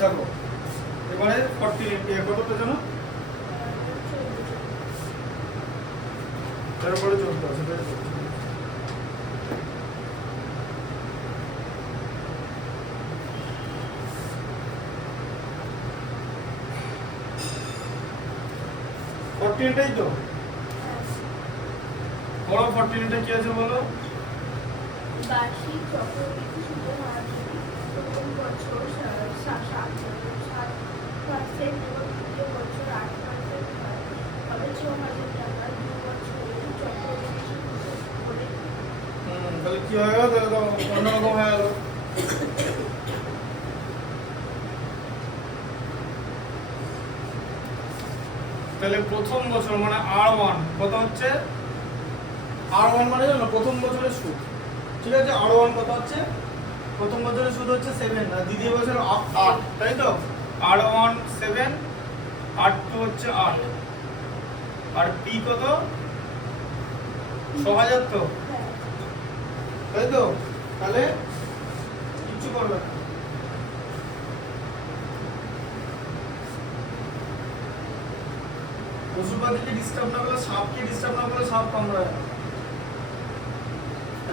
দেখো এবারে 40 কতটা জানো? 13 চলতে আছে, তাই তো? এটাই তো বড় 14 কি আছে বলো? বার্ষিক চক্রবৃদ্ধি সুদের হার যদি প্রথম বছর 7% এবং দ্বিতীয় বছর 8% হয় তবে 6,000 টাকা 2 বছরের চক্রবৃদ্ধি সুদ করে। তাহলে কি হয়ে গেল? তাহলে তো অন্যরকম হয়ে গেল। তাহলে প্রথম বছর মানে R1 কত হচ্ছে? R1 মানে জানো প্রথম বছরের সুদ, ঠিক আছে? R1 কত হচ্ছে? প্রথম বছরের সুদ হচ্ছে 7, আর দ্বিতীয় বছর 8, তাই তো? R1 7, R2 হচ্ছে 8, আর P কত? 6,000 তো, তাই তো? তাহলে কিছু করবে না, পশুপাখিকে ডিস্টার্ব না করলে, সাপকে ডিস্টার্ব না করলে সাপ কামড়ায় না।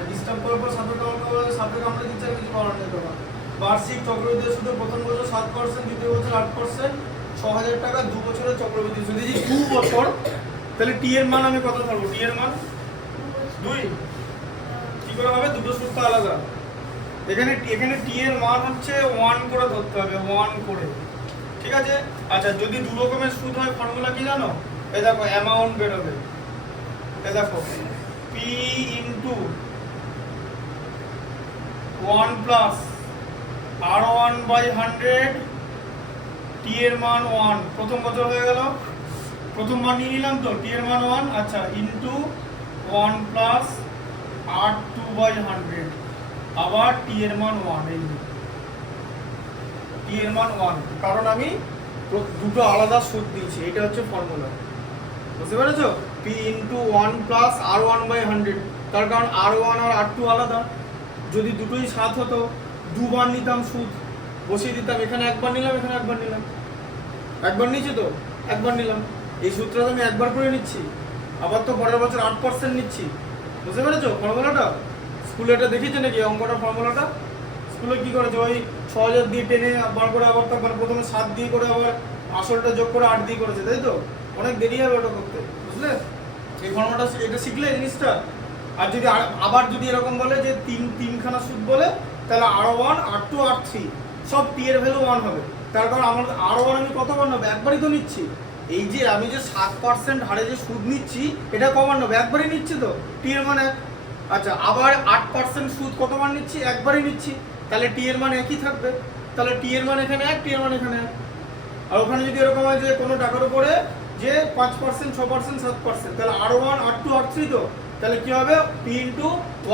ডিস্টার্ব করার পর সাপে কামড়ালে সাপে কামড়ে দিচ্ছে, আর কিছু করার নেই তোমার। বার্ষিক চক্রবৃদ্ধি সুদ প্রথম বছর 7%, দ্বিতীয় বছর 8%, 6,000 টাকা 2 বছরের চক্রবৃদ্ধি সুদ। এই 2 বছর, তাহলে টি এর মান আমি কত ধরবো? টি এর মান 2। কি করে হবে? দুটো সুদ তো আলাদা। এখানে টি এর মান হচ্ছে 1 করে ধরতে হবে, 1 করে, ঠিক আছে? আচ্ছা, যদি দু রকমের সুদ হয় ফর্মুলা কি জানো? এই দেখো অ্যামাউন্ট বের হবে, এই দেখো P into 1 plus R1 by 100, t এর মান 1, প্রথম বছর হয়ে গেল, প্রথম মান নিয়ে নিলাম তো, টি এর মান 1, আচ্ছা, ইনটু 1 প্লাস R2 বাই 100, আবার টি এর মান 1, এই টি এর মান 1, কারণ আমি দুটো আলাদা সুদ দিয়েছি, এটা হচ্ছে ফর্মুলা, বুঝতে পেরেছো? P into 1 plus R1 by 100, তার কারণ R1 আর R2 আলাদা। যদি দুটোই 7 হতো, দুবার নিতাম সুদ, বসিয়ে দিতাম, এখানে একবার নিলাম, এখানে একবার নিলাম, একবার নিচ্ছি তো, একবার নিলাম, এই সূত্রটা আমি একবার করে নিচ্ছি, আবার তো পরের বছর 8% নিচ্ছি, বুঝতে পেরেছো ফর্মুলাটা? স্কুলে এটা দেখিয়েছে নাকি অঙ্কটা ফর্মুলাটা? স্কুলে কি করেছে? ওই 6,000 দিয়ে টেনে বার করে আবার তো প্রথমে 7 দিয়ে করে আবার আসলটা যোগ করে 8 দিয়ে করেছে, তাই তো? অনেক দেরি হবে ওটা করতে, বুঝলে? এই ফর্মুলাটা এটা শিখলে এই জিনিসটা। আর যদি আবার যদি এরকম বলে যে তিনখানা সুদ বলে, তাহলে R1 R2 R3 সব টি এর ভ্যালু 1 হবে, তার কারণ আমার R1 আমি কতবার নেবো? একবারই তো নিচ্ছি। এই যে আমি যে 7% হারে যে সুদ নিচ্ছি, এটা কবার নেবো? একবারই নিচ্ছি তো, টি এর মান 1। আচ্ছা, আবার 8% সুদ কতবার নিচ্ছি? একবারই নিচ্ছি, তাহলে টি এর মান একই থাকবে, তাহলে টি এর মান এখানে 1, টি এর মান এখানে 1। আর ওখানে যদি এরকম হয় যে কোনো টাকার উপরে যে 5%, 6%, 7%, তাহলে R1 R2 R3 তো, তাহলে কি হবে? P into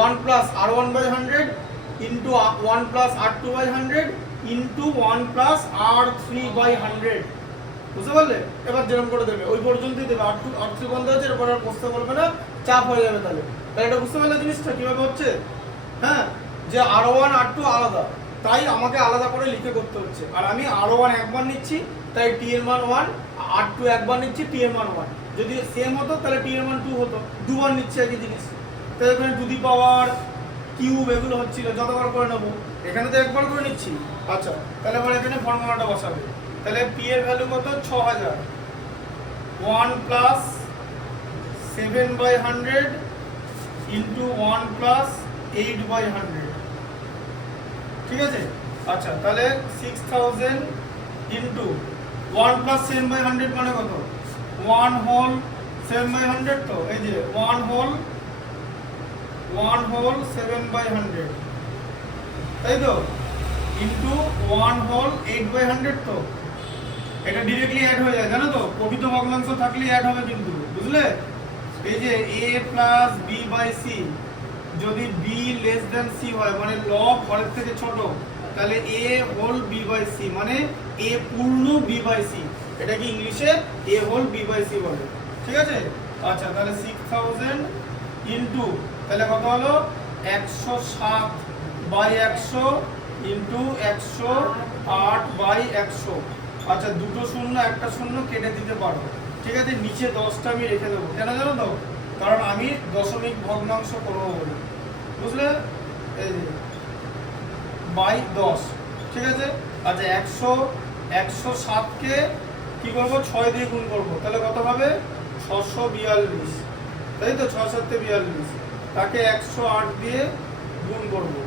1 plus R1 by 100 into 1 plus R2 by 100 into 1 plus R3 by 100, বুঝতে পারলে? এবার যেরকম করে দেবে ওই পর্যন্তই দেবে, R2 R3 বন্ধ হচ্ছে, এরপর আর বসতে বলবে না, চাপ হয়ে যাবে। তাহলে এটা বুঝতে পারলে জিনিসটা কিভাবে হচ্ছে? হ্যাঁ, যে R1 R2 আলাদা, তাই আমাকে আলাদা করে লিখে করতে হচ্ছে। আর আমি R1 একবার নিচ্ছি, তাই টি এর মান 1, R2 একবার নিচ্ছি, টি এর মান 1। যদি সেম হতো তাহলে টি এর মান 2 হতো, দুবার নিচ্ছে একই জিনিস। তাই এখানে টু দি পাওয়ার কিউব এগুলো হচ্ছিল, যতবার করে নেবো, এখানে তো একবার করে নিচ্ছি। আচ্ছা, তাহলে এবার এখানে ফর্মুলাটা বসাবে, তাহলে P এর ভ্যালু কত? 6,000, 1 plus 7 by 100 into 1 plus 8 by 100, ঠিক আছে? আচ্ছা, তাহলে 6,000 ইন্টু 1 প্লাস 7 বাই 100 মানে কত? 1 হোল 7 বাই 100, তো এই যে 1 হোল 7 বাই 100, তাই তো? ইন্টু 1 হোল 8 বাই 100, তো এটা ডিরেক্টলি অ্যাড হয়ে যায়, জানো তো? প্রকৃত ভগ্নাংশ থাকলে অ্যাড হবে কিন্তু, বুঝলে? এই যে a plus b by c, যদি b লেস দ্যান c হয়, মানে লব হরের থেকে ছোট, তাহলে a whole b by c, মানে a পূর্ণ b বাই c, এটাকে ইংলিশে a whole b by c বলে, ঠিক আছে? আচ্ছা, তাহলে 6,000 ইনটু, তাহলে কত হলো? 107 বাই 100 ইন্টু 108/100। আচ্ছা, দুটো শূন্য একটা শূন্য কেটে দিতে পারো, ঠিক আছে। নিচে 10টা আমি রেখে দেবো, কেন জানো তো? কারণ আমি দশমিক ভগ্নাংশ করবো বলে, বুঝলে? এই যে বাই 10, ঠিক আছে। আচ্ছা, 107কে কি করবো, 6 দিয়ে গুণ করবো, তাহলে কত হবে? 642, তাই তো? 6 7 42, তাকে 108 দিয়ে গুণ করবো,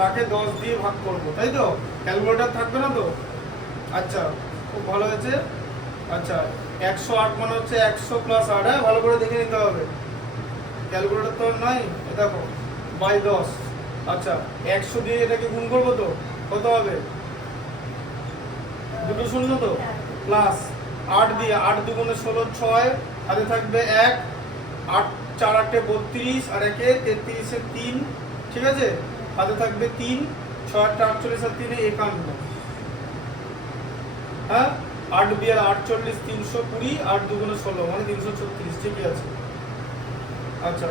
তাকে 10 দিয়ে ভাগ করবো, তাই তো? ক্যালকুলেটর থাকবে না তো? আচ্ছা, খুব ভালো হয়েছে। আচ্ছা, 108 মানে হচ্ছে 100 প্লাস 8, হ্যাঁ ভালো করে দেখে নিতে হবে, ক্যালকুলেটর তো নাই। এ দেখো, বাই 10। আচ্ছা, 100 দিয়ে এটাকে গুণ করবো তো কত হবে? দুটো শূন্য তো, প্লাস 8 দিয়ে, 8 দুগুণে 16, 6 হাতে থাকবে 1, 8 4 8 32, আর 1 33 3, ঠিক আছে। হাতে থাকবে 3, 6 8 48 আর 3 51, হ্যাঁ 8 দিয়ে 48 320, 8 দুগুণে 16 মানে 336, ঠিকই আছে। আচ্ছা,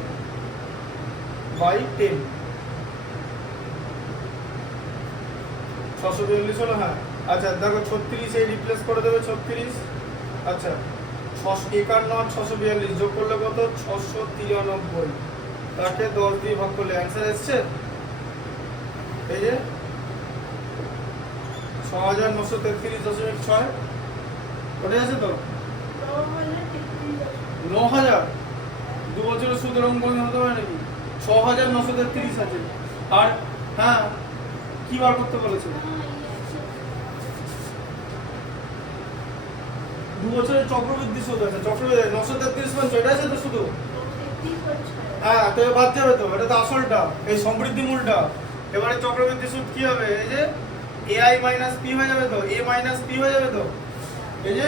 বাই 10, 642 হলো, হ্যাঁ। আচ্ছা দেখো, 36 এই রিপ্লেস করে দেবে 36। আচ্ছা, 651 আর 642 যোগ করলে কত? 693, তাকে 10 দিয়ে ভাগ করলে অ্যান্সার এসছে এই যে 6933.6। ওটাই আছে তো? 9000, 2 বছরের সুদের অঙ্ক হতে পারে নাকি? 6933 আছে। আর হ্যাঁ, কি বার করতে বলেছে? 2 বছরের চক্রবৃদ্ধি সুদ আছে, চক্রবৃদ্ধি 933 এটা আছে তো শুধু? হ্যাঁ, তো বাদ যাবে তো, এটা তো আসলটা, এই সমৃদ্ধি মূলটা। এবারে চক্রবৃদ্ধি সুদ কি হবে? এই যে ai মাইনাস p হয়ে যাবে তো, a মাইনাস p হয়ে যাবে তো। এই যে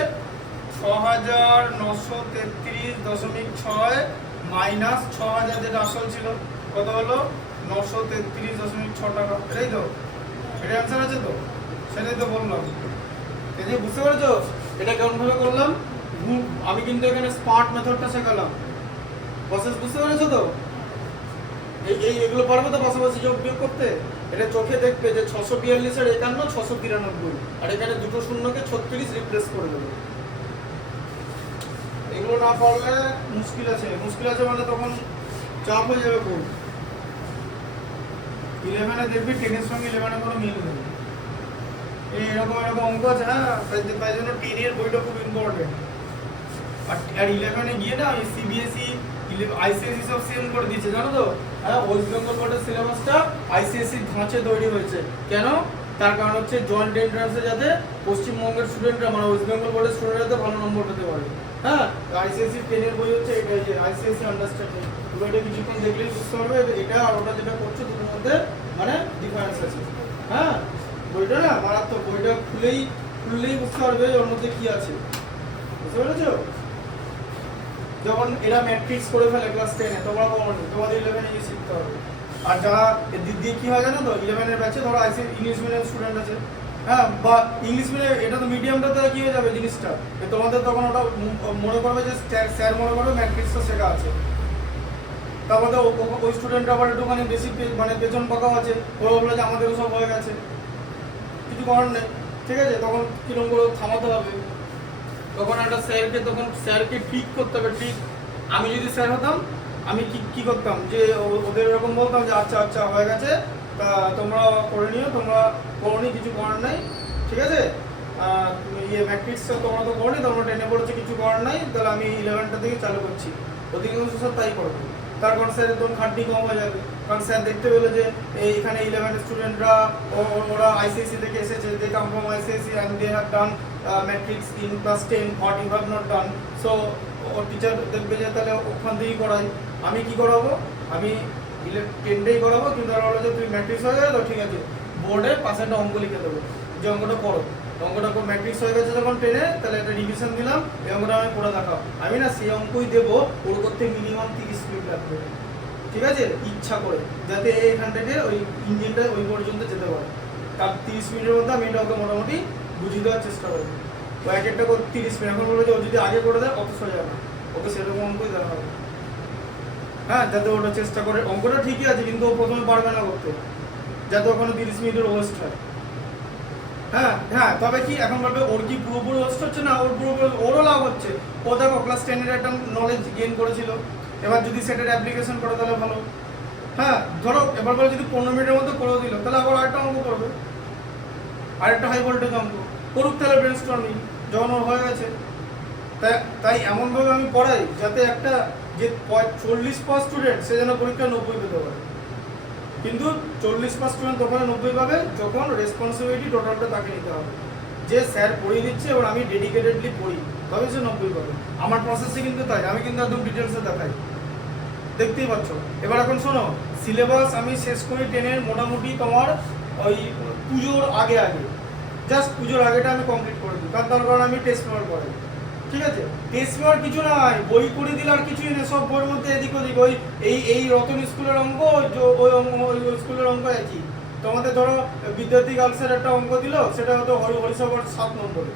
6933.6 মাইনাস 6000 যেটা আসল ছিল, কত হলো? 933.6 টাকা, এটাই তো? এটা অ্যান্সার আছে তো? সেটাই তো বললাম। এই যে বুঝতে পেরেছো এটা কেমন ভাবে করলাম? আমি কিন্তু এখানে স্মার্ট মেথডটা শেখালাম, প্রসেস বুঝতে পেরেছো তো? এগুলো পারবে তো পাশাপাশি যোগ বিয়োগ করতে? এটা চোখে দেখবে যে 642 এর 51, 693, আর এখানে দুটো শূন্যকে 36 রিপ্লেস করে দেবে। এগুলো না পারলে মুশকিল আছে, মুশকিল আছে মানে তখন চাপ হয়ে যাবে খুব। 11 এ দেখবি 10 এর সঙ্গে 11 এর কোনো মিল নেই। এরকম এরকম অঙ্ক আছে, হ্যাঁ, তাই জন্য 10 এর বইটা খুব ইম্পর্টেন্ট। আর 11 এ গিয়ে না আমি সিবিএসই আইসিএসসি সব সেম করে দিয়েছে, জানো তো? হ্যাঁ, ওয়েস্ট বেঙ্গল বোর্ডের সিলেবাসটা আইসিএসসি ধাঁচে তৈরি হয়েছে। কেন? তার কারণ হচ্ছে জয়েন্ট এন্ট্রান্সে যাতে পশ্চিমবঙ্গের স্টুডেন্টরা মানে ওয়েস্ট বেঙ্গল বোর্ডের স্টুডেন্টরা যাতে ভালো নম্বর পেতে পারে। হ্যাঁ, আইসিএসসি 10 এর বই হচ্ছে এটা, যে আইসিএসসি আন্ডারস্ট্যান্ডিং। বইটা কিছুক্ষণ দেখলেই বুঝতে পারবে এটা আর ওটা যেটা করছো দুটোর মধ্যে মানে ডিফারেন্স আছে। হ্যাঁ, বইটা না মারাত্মক, বইটা খুললেই বুঝতে পারবে ওর মধ্যে কি আছে, বুঝতে পেরেছো? যখন এরা ম্যাট্রিক্স করে ফেলে ক্লাস 10 এ, তোমরা বলনি, তোমাদের 11 এ শিখতে হবে। আর যারা এদিক দিয়ে কি হয় জানো তো, 11 এর ব্যাচে ধরো আইসি ইংলিশ মিডিয়াম স্টুডেন্ট আছে, হ্যাঁ, বা ইংলিশ মিডিয়াম, এটা তো মিডিয়ামটা তো কি হয়ে যাবে জিনিসটা, তোমাদের তখন ওটা মনে করবে যে স্যার মনে করবে ম্যাট্রিক্সটা শেখা আছে। তারপরে ওই স্টুডেন্টরা আবার একটুখানি বেশি মানে পেছন পাকাও আছে, ওরা বললো যে আমাদেরও সব হয়ে গেছে, কিছু করার নেই, ঠিক আছে। তখন কিরকম করে থামাতে হবে, তখন একটা স্যারকে ঠিক করতে হবে। ঠিক আমি যদি স্যার হতাম, আমি কি করতাম যে ওদের এরকম বলতাম যে আচ্ছা আচ্ছা হয়ে গেছে, তা তোমরা করে নিও, তোমরা করনি, কিছু করার নাই, ঠিক আছে। ম্যাট্রিক্সটা তোমরা তো করনি, তোমরা 10 এ পড়েছো, কিছু করার নাই, তাহলে আমি 11টা থেকে চালু করছি। অধিকাংশ স্যার তাই করবে, তার কারণ স্যার একদম খাটনি কম হয়ে যাবে। কারণ স্যার দেখতে পেলো যে এখানে 11 স্টুডেন্টরা ওরা আইসিএসসি থেকে এসেছে, they come from ICSC and they have done matrix in class 10, what you have not done. So ও টিচার দেখবে যে তাহলে ওখান থেকেই করাই। আমি কি করাবো? আমি 10টাই করাবো, কিন্তু আর বলো যে তুমি ম্যাট্রিক্স হয়ে গেলো, ঠিক আছে, বোর্ডে পাশে একটা অঙ্ক লিখে দেবো যে অঙ্কটা করো। অঙ্কটা ম্যাট্রিক্স হয়ে গেছে যখন 10 এ, তাহলে একটা রিভিশন দিলাম, এই অঙ্কটা আমি করে দেখাও। আমি না সেই অঙ্কই দেবো, ওর করতে মিনিমাম 30 মিনিট লাগবে, ঠিক আছে, ইচ্ছা করে, যাতে এখান থেকে ওই ইঞ্জিনটা ওই পর্যন্ত যেতে পারে। তার 30 মিনিটের মধ্যে আমি এটা ওকে মোটামুটি বুঝিয়ে দেওয়ার চেষ্টা করবো। ও এক একটা করে 30 মিনিট, এখন বলবো যে ও যদি আগে করে দেয় অত সোজা না, ওকে সেরকম অঙ্কই দেওয়া হবে। হ্যাঁ, যাতে ওটা চেষ্টা করে, অঙ্কটা ঠিকই আছে কিন্তু ও প্রথমে পারবে না করতে, যাতে ওখানে 30 মিনিটের ওয়েস্ট হয়। হ্যাঁ হ্যাঁ, তবে কি এখন বলবে ওর কি পুরোপুরি ওয়েস্ট হচ্ছে না, ওর পুরোপুরি ওরও লাভ হচ্ছে। ও দেখো ক্লাস 10-এর একটা নলেজ গেইন করেছিল, এবার যদি সেটার অ্যাপ্লিকেশন করে তাহলে ভালো। হ্যাঁ ধরো এবার বলে যদি 15 মিনিটের মধ্যে করে দিল, তাহলে আবার আরেকটা অঙ্ক করবে, আরেকটা হাই ভোল্টেজ অঙ্ক করুক, তাহলে ব্রেন স্টর্মিং যখন ওর হয়ে গেছে। তাই এমনভাবে আমি পড়াই যাতে একটা যে 40 পাস স্টুডেন্ট সে যেন পরীক্ষায় 90 পেতে পারে। কিন্তু 40 পাস স্টুডেন্ট তখন 90 পাবে যখন রেসপন্সিবিলিটি টোটালটা তাকে নিতে হবে, যে স্যার পড়িয়ে দিচ্ছে এবং আমি ডেডিকেটেডলি পড়ি, তবে সে 90 পাবে। আমার প্রসেসে কিন্তু তাই, আমি কিন্তু একদম ডিটেলসে দেখাই, দেখতেই পাচ্ছ। এবার এখন শোনো, সিলেবাস আমি শেষ করি 10-এর মোটামুটি তোমার ওই পুজোর আগে আগে, জাস্ট পুজোর আগেটা আমি কমপ্লিট করে দিই, তার কারণ আমি টেস্ট পেপার করাই। ঠিক আছে, টেস্ট পেপার কিছু নাই, বই করে দিলে আর কিছুই নেই, সব বইয়ের মধ্যে এদিক ওদিক ওই এই রতন স্কুলের অঙ্ক, ওই অঙ্ক ওই স্কুলের অঙ্ক একই। তোমাদের ধরো বিদ্যার্থী গার্লসের একটা অঙ্ক দিল, সেটা হয়তো হরিসভর 7 নম্বরে,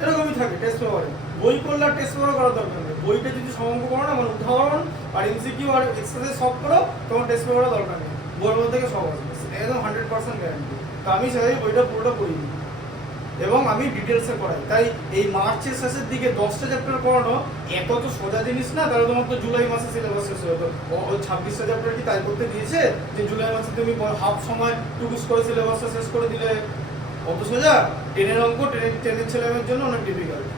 এরকমই থাকে টেস্ট পেপারে। বই করলে আর টেস্ট পেপার করার দরকার নেই, বইটা যদি সব অঙ্ক করো না, মানে উদাহরণ আর এমসিকিউ আর এক্সারসাইজ সব করো, তোমার টেস্ট পেপারের দরকার নেই, বইয়ের মধ্যে থেকে সব আসবে, একদম 100% গ্যারান্টি। তো আমি সেভাবে বইটা পুরোটা পড়ি দিই এবং আমি ডিটেলসে করাই। তাই এই মার্চের শেষের দিকে 10টা চ্যাপ্টার করানো এত তো সোজা জিনিস না, তাহলে তোমার তো জুলাই মাসে সিলেবাস শেষ হয়ে যেত। ওই 26টা চ্যাপ্টার কি তাই করতে দিয়েছে যে জুলাই মাসে তুমি হাফ সময় টুকুস করে সিলেবাসটা শেষ করে দিলে? অত সোজা? 10-এর অঙ্ক 10-এর ছেলেমেয়ের জন্য অনেক ডিফিকাল্ট,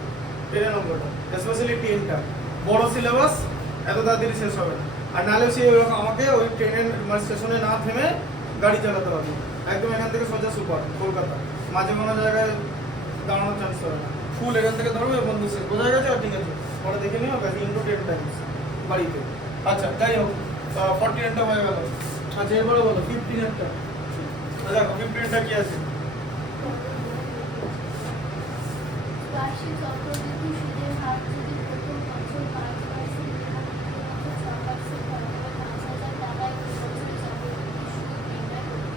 10-এর অঙ্কটা স্পেশালি 10টা বড় সিলেবাস এত তাড়াতাড়ি শেষ হবে না। আর নাহলে সে আমাকে ওই ট্রেনের মানে স্টেশনে না থেমে গাড়ি চালাতে হবে, একদম এখান থেকে সোজা সুপার কলকাতা, মাঝে কোনো জায়গায় দাঁড়ানোর চান্স হবে না, ফুল এখান থেকে ধরবে বন্ধু শেষ, বোঝা গেছে? ঠিক আছে, পরে দেখে নিও, ব্যাস ইন্টু 10 টাইমস বাড়িতে। আচ্ছা যাই হোক, 48টা হয়ে গেল। আচ্ছা এরপরে বলো 15-এরটা। দেখো 15-এরটা কি আছে? বার্ষিক চক্রবৃদ্ধি সুদের হার যদি প্রথম বছর 5% এবং দ্বিতীয় বছর 6% হয়, তবে 5,000 টাকায় প্রতি বছর চক্রবৃদ্ধি সুদ নির্ণয় করুন।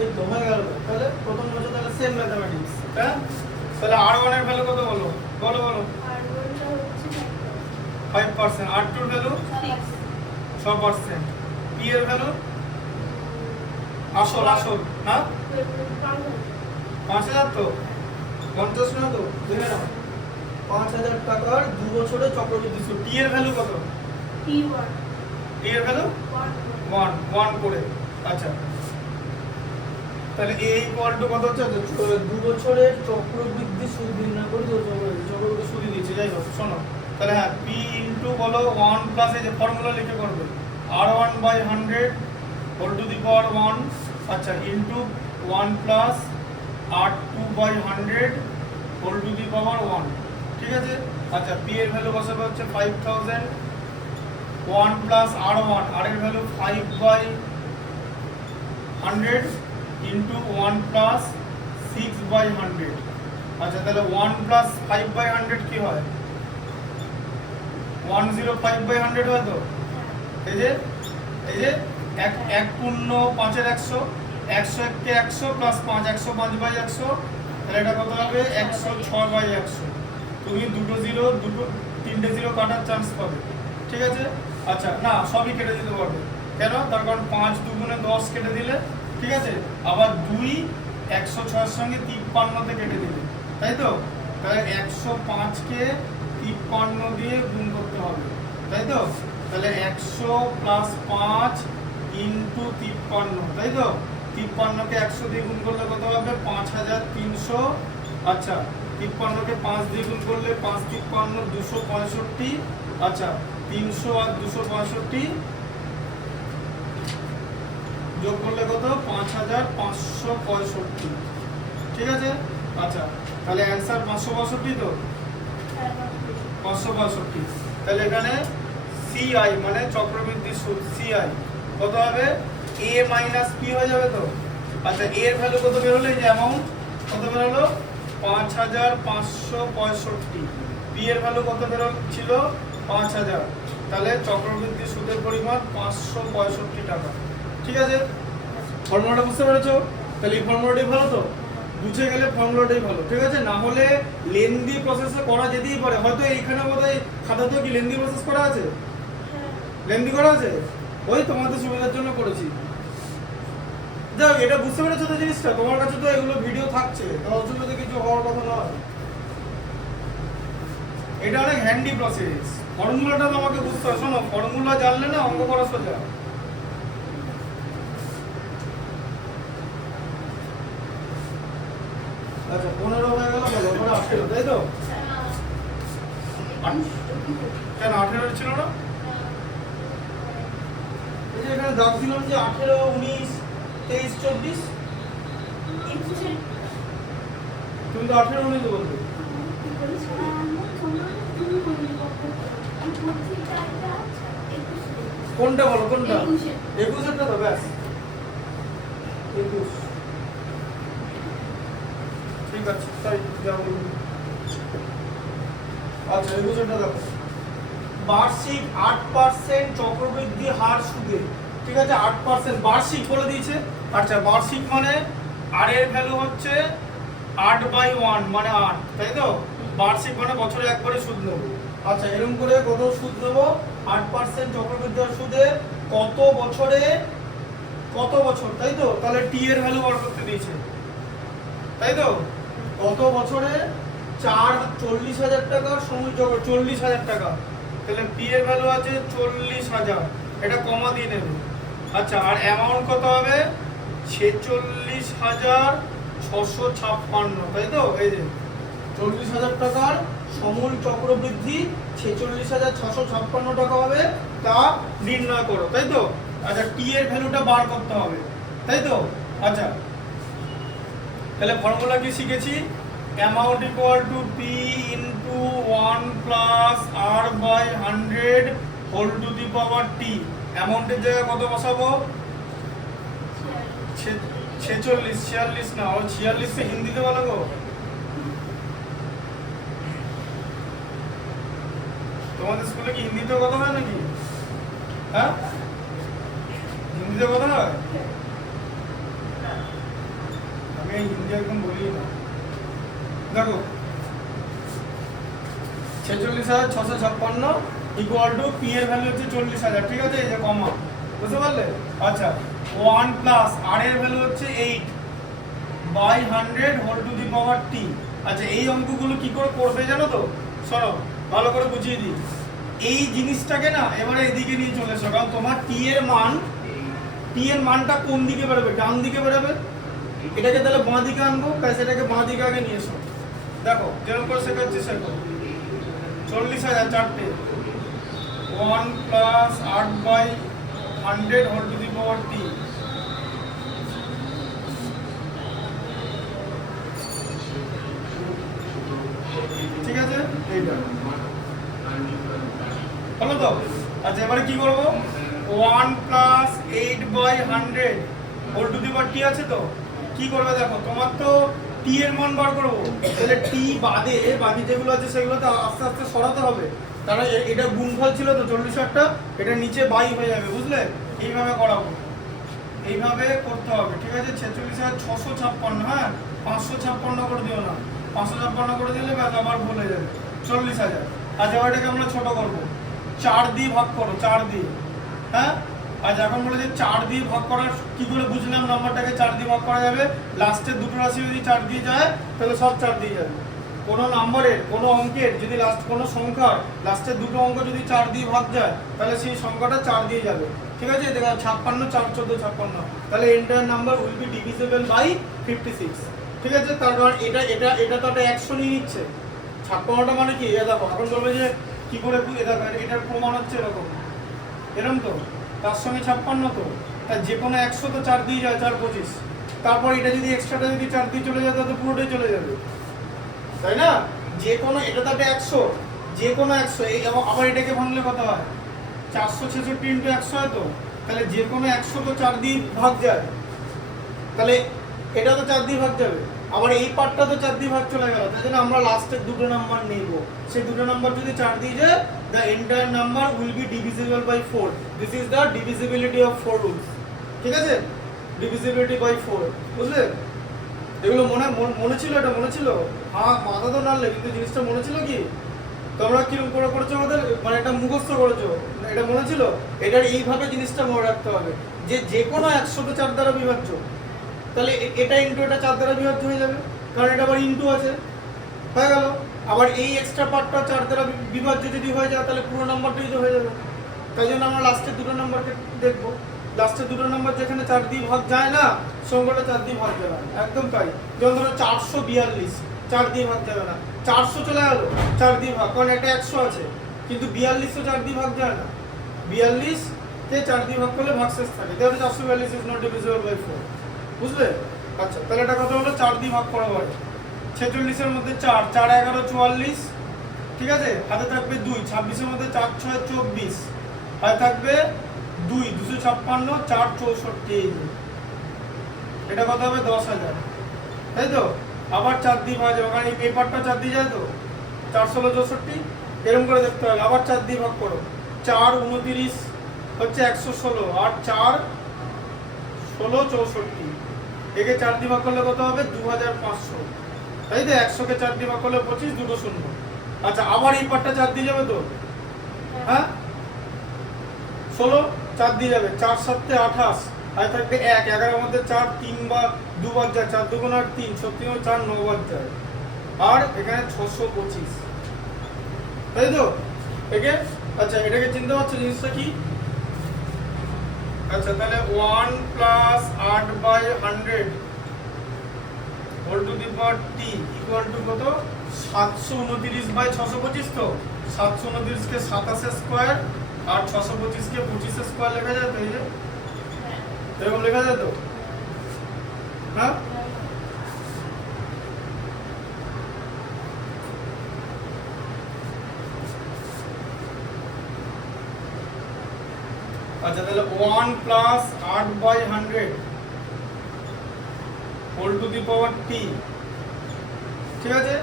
এই তো হয়ে গেল। তাহলে প্রথম বছর তাহলে সেম ম্যাথমেটিক্স, হ্যাঁ? তাহলে R1 এর ভ্যালু কত বলো? বলো বলো। আর ওটা হচ্ছে 5%, R2 এর ভ্যালু 6%, P এর ভ্যালু আসল না 5,000, তো 50 না তো দেখে নাও, 5,000 টাকার 2 বছরের চক্রবৃদ্ধি সুদ। T এর ভ্যালু কত? T এর ভ্যালু 1 করে। আচ্ছা তাহলে A ইকুয়াল টু কত হচ্ছে? 2 বছরের চক্রবৃদ্ধি সুদ নির্ণয় করে চক্রবৃদ্ধি সুদ দিয়েছে। যাই হোক শোনো, তাহলে হ্যাঁ P ইনটু বলো 1 প্লাস এই যে ফর্মুলা লিখে করবে R1/100 whole to the power 1, আচ্ছা into 1 plus R2/100 whole to the power 1, ঠিক আছে? আচ্ছা P এর ভ্যালু বসাবে হচ্ছে 5000, 1 প্লাস R1, R এর ভ্যালু 5/100 ইন্টু 1 প্লাস 6/100। আচ্ছা তাহলে 1 প্লাস 5/100 কি হয়? 105/100 হয় তো? এই যে এক পূর্ণ 5-এর 100, 100 কে 100 প্লাস 5, 105/100, তাহলে এটা কত হবে? 106/100। তুমি দুটো 3টে 0 কাটার চান্স পাবে, ঠিক আছে? আচ্ছা না সবই কেটে দিতে পারবে, কেন? তার কারণ 5 2 10 কেটে দিলে, ঠিক আছে? আবার 2 106 এর সঙ্গে 53 তে কেটে দিলে, তাই তো? তাহলে 105 কে 53 দিয়ে গুণ করতে হবে, তাই তো? তাহলে 100 প্লাস 5 ইনটু 53, তাই তো? 53 কে 100 দিয়ে গুণ করলে কত হবে? 5300। আচ্ছা 53 কে 5 দিয়ে গুণ করলে 5 53 265। আচ্ছা 300 আর 265 যোগ করলে কত? 5565, ঠিক আছে? আচ্ছা তাহলে অ্যান্সার 562 তো? 562। তাহলে এখানে CI মানে চক্রবৃদ্ধি সুদ, CI কত হবে? A মাইনাস P হয়ে যাবে তো? আচ্ছা A এর ভ্যালু কত বের হলো? এই যে অ্যামাউন্ট কত বের হলো? 5565। P এর ভ্যালু কত বের ছিল? 5000। তাহলে চক্রবৃদ্ধি সুদের পরিমাণ 565 টাকা, ঠিক আছে? ফর্মুলাটা বুঝতে পেরেছো? তাহলে এই ফর্মুলাটাই ভালো তো? বুঝে গেলে ফর্মুলাটাই ভালো, ঠিক আছে? না হলে লেন্দি প্রসেসে করা যেতেই পারে, হয়তো এইখানে বোধহয় খাতাতেও কি লেন্দি প্রসেস করা আছে? লেন্দি করা আছে, ওই তোমাদের সুবিধার জন্য করেছি। যাক, এটা বুঝতে পেরেছো তো জিনিসটা? তোমার কাছে তো এগুলো ভিডিও থাকছে, তো অসুবিধা কিছু হওয়ার কথা নয়। এটা অনেক হ্যান্ডি প্রসেস। ফর্মুলাটা তোমাকে বুঝতে হবে। শোনো, ফর্মুলা জানলে না অঙ্ক করা সোজা। আচ্ছা, 15 হয়ে গেল, বলো ওপরে 18, তাই তো? কেন 18 ছিল না? এই যে এখানে দাগ দিলাম যে 18, 19, 23, 24। তুমি তো 18, 19 বলতে। কোনটা বলো, কোনটা? 21 তো ব্যাস। 21, ঠিক আছে, তাই যা বলবো। আচ্ছা, 21 দেখো। বার্ষিক 8% চক্রবৃদ্ধি হার সুদে, ঠিক আছে? 8% বার্ষিক বলে দিয়েছে। আচ্ছা, বার্ষিক মানে আর এর ভ্যালু হচ্ছে 8/1 মানে 8, তাই তো? বার্ষিক মানে বছরে একবারে সুদ নেবো। আচ্ছা, এরকম করে কত সুদ নেবো? 8% চক্রবৃদ্ধি হার সুদে কত বছরে, কত বছর, তাই তো? তাহলে টি এর ভ্যালু বার করতে দিয়েছে, তাই তো? কত বছরে? 40,000 টাকার সময় চক্র, 40,000 টাকা। তাহলে পি এর ভ্যালু আছে 40,000, এটা কমা দিয়ে নেবে। আচ্ছা, আর অ্যামাউন্ট কত হবে? 46,656, তাই তো? এই যে 40,000 টাকার সমূল চক্রবৃদ্ধি 46,656 টাকা হবে, তা নির্ণয় করো, তাই তো? আচ্ছা, টি এর ভ্যালুটা বার করতে হবে, তাই তো? আচ্ছা, তাহলে ফর্মুলা কি শিখেছি? Amount equal to P into 1 plus R by 100 whole to the power T. অ্যামাউন্টের জায়গায় কত বসাবো? 46, 46 না, ও 46 কে হিন্দিতে বলো গো। তোমাদের স্কুলে কি হিন্দিতে কথা হয় নাকি? হ্যাঁ, হিন্দিতে কথা হয়? আমি হিন্দি একদম বলি না। দেখো, 46,656 ইকুয়াল টু পি এর ভ্যালু হচ্ছে 40,000, ঠিক আছে? এই যে কমা, বুঝতে পারলে? আচ্ছা, 1 প্লাস আর এর ভ্যালু হচ্ছে 8/100 হোল টু দি পাওয়ার টি। আচ্ছা, এই অঙ্কগুলো কি করে করবে জানো তো? শোনো, ভালো করে বুঝিয়ে দিই। এই জিনিসটাকে না এবারে এদিকে নিয়ে চলে এসো, কারণ তোমার টি এর মানটা কোন দিকে বেরোবে? ডান দিকে বেরোবে। এটাকে তাহলে বাঁ দিকে আনবো, তাই সেটাকে বাঁ দিকে আগে নিয়ে এসো। দেখো, যেরকম করে শেখাচ্ছি শেখো। 40,000 চারটে, 1 plus 8/100 whole to the power টি। ঠিক আছে, এইটা হলো তো? আচ্ছা, এবারে কি করবো? 1 plus 8/100 whole to the power টি আছে তো? কি করবে দেখো, তোমার তো টি এর মান বার করবো, তাহলে টি বাদে বাকি যেগুলো আছে সেগুলো তো আস্তে আস্তে সরাতে হবে। তাহলে এটা গুণফল ছিল তো 40,000টা, এটা নিচে বাই হয়ে যাবে, বুঝলে? এইভাবে করাবো, এইভাবে করতে হবে, ঠিক আছে? 46,656, হ্যাঁ, 556 করে দিও না, 556 করে দিলে ব্যাস আবার ভুলে যাবে। 40,000। আচ্ছা, এটাকে আমরা ছোট করবো, 4 দিয়ে ভাগ করো, 4 দিয়ে, হ্যাঁ? আজ এখন বলে যে 4 দিয়ে ভাগ করার কি করে বুঝলাম নাম্বারটাকে 4 দিয়ে ভাগ করা যাবে? লাস্টের দুটো রাশি যদি 4 দিয়ে যায় তাহলে সব 4 দিয়ে যাবে। কোনো নাম্বারের, কোনো অঙ্কের যদি কোনো সংখ্যার লাস্টের দুটো অঙ্ক যদি 4 দিয়ে ভাগ যায় তাহলে সেই সংখ্যাটা 4 দিয়ে যাবে, ঠিক আছে? দেখো, 56, 4, 14, 56, তাহলে entire number will be divisible by 56, ঠিক আছে? তার কারণ এটা তো একটা 100 নিয়ে নিচ্ছে। 56টা মানে কি? দেখো, এখন বলবে যে কি করে, দেখো এটার প্রমাণ হচ্ছে এরকম তো, তার সঙ্গে 56 তো, তা যে কোনো 100 তো 4 দিয়ে যায়, 4, 25। তারপর এটা যদি এক্সট্রাটা যদি 4 দিয়ে চলে যায় তাহলে পুরোটাই চলে যাবে, তাই না? যে কোনো, এটা তো একটা 100, যে কোনো 100, এবং আবার এটাকে ভাঙলে কত হয়? 466 ইন্টু 100 হয় তো, তাহলে যে কোনো 100 তো 4 দিয়ে ভাগ যায়, তাহলে এটা তো 4 দিয়ে ভাগ যাবে, আবার এই পার্টটা তো 4 দিয়ে ভাগ চলে গেল, তাই জন্য আমরা লাস্টের দুটো নাম্বার নেব। সেই দুটো নাম্বার যদি 4 দিয়ে যায়, the entire number will be divisible by 4. This is the divisibility of 4 rules, ঠিক আছে? divisibility by 4, বুঝলে? এগুলো মনে ছিল? এটা মনে ছিল? হ্যাঁ, মাথা তো নাড়লে, কিন্তু জিনিসটা মনে ছিল কি? তোমরা কিরকম করে করেছো আমাদের, মানে এটা মুখস্থ করেছো, এটা মনে ছিল? এটার এইভাবে জিনিসটা মনে রাখতে হবে যে যে কোনো 100 তো 4 দ্বারা বিভাজ্য, তাহলে এটা ইনটু এটা 4 দ্বারা বিভাজ্য হয়ে যাবে, কারণ এটা আবার ইনটু আছে, হয়ে গেল। আবার এই এক্সট্রা পার্টটা 4 দ্বারা বিভাজ্য যদি হয়ে যায় তাহলে পুরো নাম্বারটাই তো হয়ে যাবে। তাই জন্য আমরা লাস্টের দুটো নাম্বারকে দেখবো। লাস্টের দুটো নাম্বার যেখানে 4 দিয়ে ভাগ যায় না, সংখ্যাটা 4 দিয়ে ভাগ যাবে না, একদম তাই। যেমন ধরো 442, 4 দিয়ে ভাগ যাবে না, 400 চলে গেল 4 দিয়ে ভাগ, কারণ এটা 100 আছে, কিন্তু 42 তো 4 দিয়ে ভাগ যায় না, 42 কে 4 দিয়ে ভাগ করলে ভাগশেষ থাকে, তাহলে 442 ইজ নট ডিভিজিবল বাই 4, বুঝলে? আচ্ছা, তাহলে এটা কত হলো? 4 দিয়ে ভাগ করা হয়, 46 এর মধ্যে 4, 4 11 44, ঠিক আছে, হাতে থাকবে 2, 26 এর মধ্যে 4 6 24, হাতে থাকবে 2, 256, 4 64, এটা কত হবে? 10,000, তাই তো? আবার 4 দিয়ে ভাগ যাবে, কারণ এই পেপারটা 4 দিয়ে যায় তো, 4 16 64, এরকম করে দেখতে হবে। আবার 4 দিয়ে ভাগ করো, 4 29 হচ্ছে 116, আর 4 16 64, একে 4 দিয়ে ভাগ করলে কত হবে? 2500, তাই তো? 100 কে 4 দিয়ে ভাগ করলে 25, দুটো শূন্য। আচ্ছা, আবার এই পার্টটা 4 দিয়ে যাবে তো, হ্যাঁ 16 4 দিয়ে যাবে, 4 7 28, আর থাকবে 1, 11 এর মধ্যে 4 3 বার 2 বার যায়, 4 2 8 3, 36 4 9 বার যায়, আর এখানে 625, তাই তো? একে আচ্ছা, এটাকে চিনতে পারছো জিনিসটা কি? আচ্ছা, তাহলে 1 plus 8/100 whole to the power t equal to কত? 729/625, তো 729 কে 27 স্কয়ার আর 625 কে 25 স্কয়ার লেখা যায় তো, এই যে এরকম লেখা যায় তো, হ্যাঁ? আচ্ছা, তাহলে 1 plus 8/100 whole to the power টি, ঠিক আছে?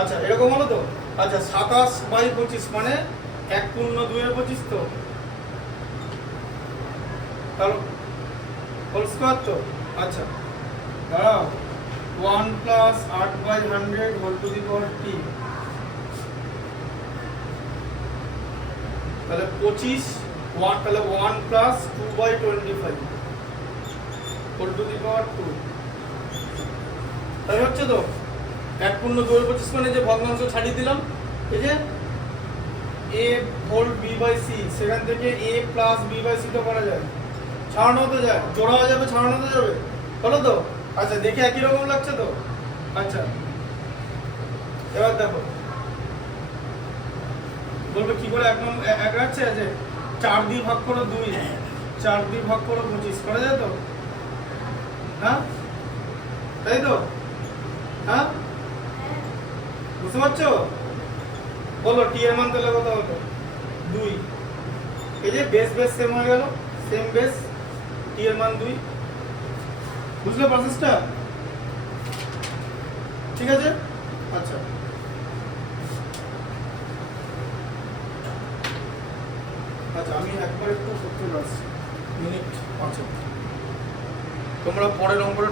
আচ্ছা, এরকম হলো তো। আচ্ছা, 27/25 মানে 1 পূর্ণ 2 এর 25, তো তাহলে হোল স্কয়ার তো। আচ্ছা, দাঁড়াও, 1 plus 8/100 whole to the power টি, তাহলে 25, 1 তাহলে 1 প্লাস 2/25 হোল টু দি পাওয়ার 2, তাই হচ্ছে তো। 1 পূর্ণ 2 এর 25 মানে যে ভগ্নাংশ ছাড়িয়ে দিলাম, এই যে a whole b by c, সেখান থেকে a plus b by c তো করা যায়, ছাড়ানো তো যায়, জোড়া হয়ে যাবে, ছাড়ানো তো যাবে, হলো তো। আচ্ছা, দেখে একই রকম লাগছে তো। আচ্ছা, এবার দেখো বলবে কি করে এক রাখছে, যে 4 দিয়ে ভাগ করো 2, 4 দিয়ে ভাগ করো 25, করা যায় তো, হ্যাঁ তাই তো, হ্যাঁ বুঝতে পারছো? বলো টি এর মান তাহলে কত হলো? 2, এই যে বেস বেস সেম হয়ে গেল, সেম বেস, টি এর মান 2, বুঝলে প্রসেসটা? ঠিক আছে। আচ্ছা, আচ্ছা, আমি একবার একটু করতে পারছি, মিনিট 5, তোমরা পরের নম্বরে